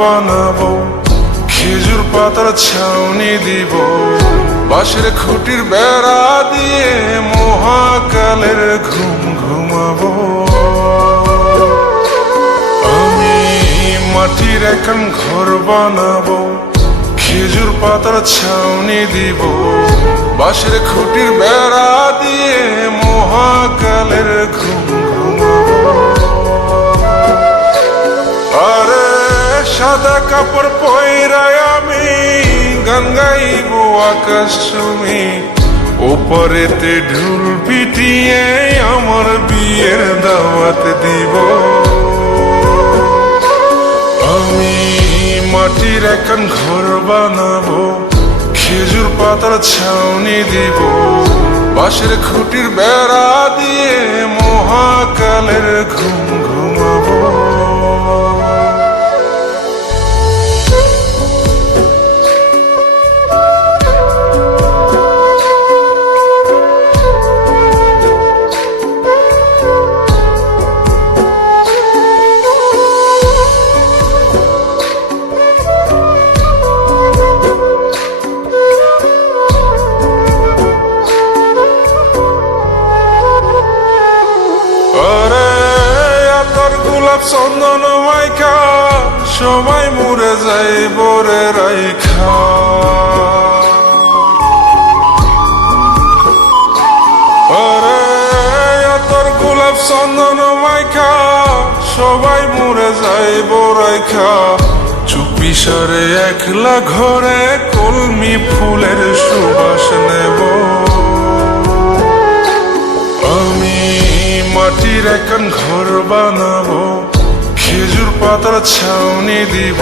বানাবো, খেজুর পাতার ছাউনি দিব, বাঁশের খুঁটির বেড়া দিয়ে মহাকালের ঘুম ঘুমাবো। আমি মাটির এখন ঘর বানাবো, খেজুর পাতার ছাউনি দিব, বাঁশের খুঁটির বেড়া দিয়ে মহাকালের ঘুম ঘুমাবো। আরে সাদা কাপড় পয়রায় আমি গান গাইব আকাশ চুমি, ওপরেতে ঢুল পিটিয়ে আমার বিয়ের দাওয়াত দিব। আমি মাটির এখন ঘর বানাবো, খেজুর পাতার ছাউনি দিব, বাঁশের খুঁটির বেড়া দিয়ে মহাকালের ঘুম ঘুমাবো। চন্দন মাইকা সবাই মরে যাই বরে রাইখা, আরে তোর গোলাপ চন্দন মাইকা সবাই মরে যাই বরাইখা, চুপি সারে একলা ঘরে কলমি ফুলের সুবাস নেব। আমি মাটির এখন ঘর বানাবো, খেজুর পাতার ছাউনি দিব,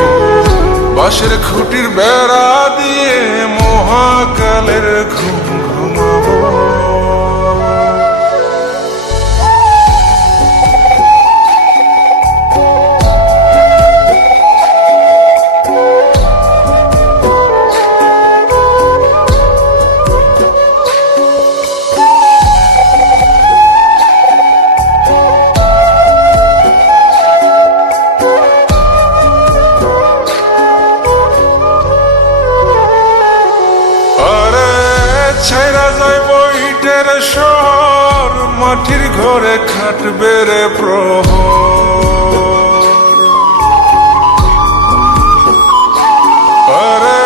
বাঁশের খুঁটির বেড়া দিয়ে মহাকালের ঘুম ঘুমাবো। ছাইরা যাইব ইটের শহর, মাটির ঘরে খাটবে রে প্রহর। আরে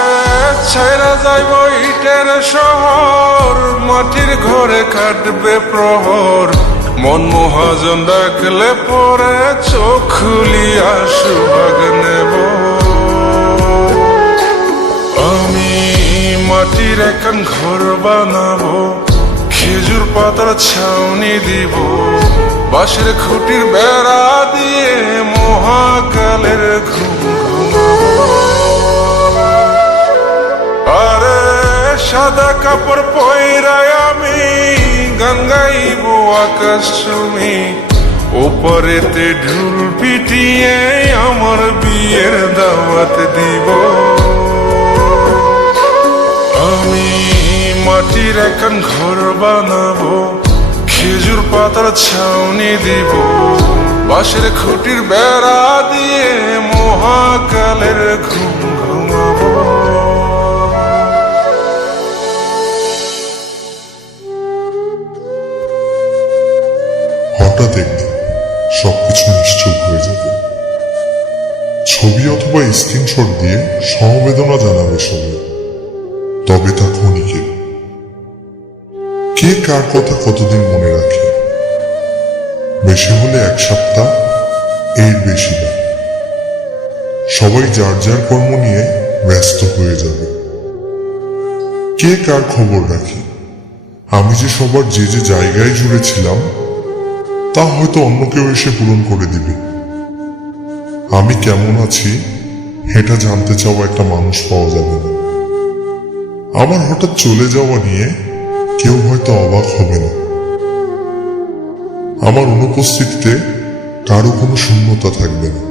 ছাইরা যাইব ইটের শহর, মাটির ঘরে খাটবে প্রহর। মন মহাজন ডাকলে পরে চোখ খুলিয়া সুভাগ নেব। আমি মাটির এখন ঘর বানাবো, খেজুর পাতার ছাউনি দিব, বাঁশের খুঁটির বেড়া দিয়ে মহাকালের ঘুম ঘুমাবো। আরে সাদা কাপড় পয়রায় আমি গান গাইব আকাশ চুমি, ওপরেতে ঢুল পিটিয়ে আমার বিয়ের দাওয়াত দিব। আমি মাটির এখন ঘর বানাবো, খেজুর পাতার ছাউনি দিব, বাঁশের খুঁটির বেড়া দিয়ে মহাকালের ঘুম ঘুমাবো। হঠাৎ একদিন সবকিছু নিশ্চুপ হয়ে যাবে। ছবি অথবা স্ক্রিনশট দিয়ে সমবেদনা জানাবে সবাই, তবে তা ক্ষণিকের। কে কার কথা কতদিন মনে রাখে? বেশি হলে এক সপ্তাহ, এর বেশি না। সবাই যার যার কর্ম নিয়ে ব্যস্ত হয়ে যাবে। কে কার খবর রাখে? আমি যে সবার যে যে জায়গায় জুড়ে ছিলাম তা হয়তো অন্য কেউ এসে পূরণ করে দিবে। আমি কেমন আছি এটা জানতে চাওয়া একটা মানুষ পাওয়া যাবে না। আমার হঠাৎ চলে যাওয়া নিয়ে কেউ হয়তো অবাক হবে না। আমার অনুপস্থিতিতে কারো কোনো শূন্যতা থাকবে না।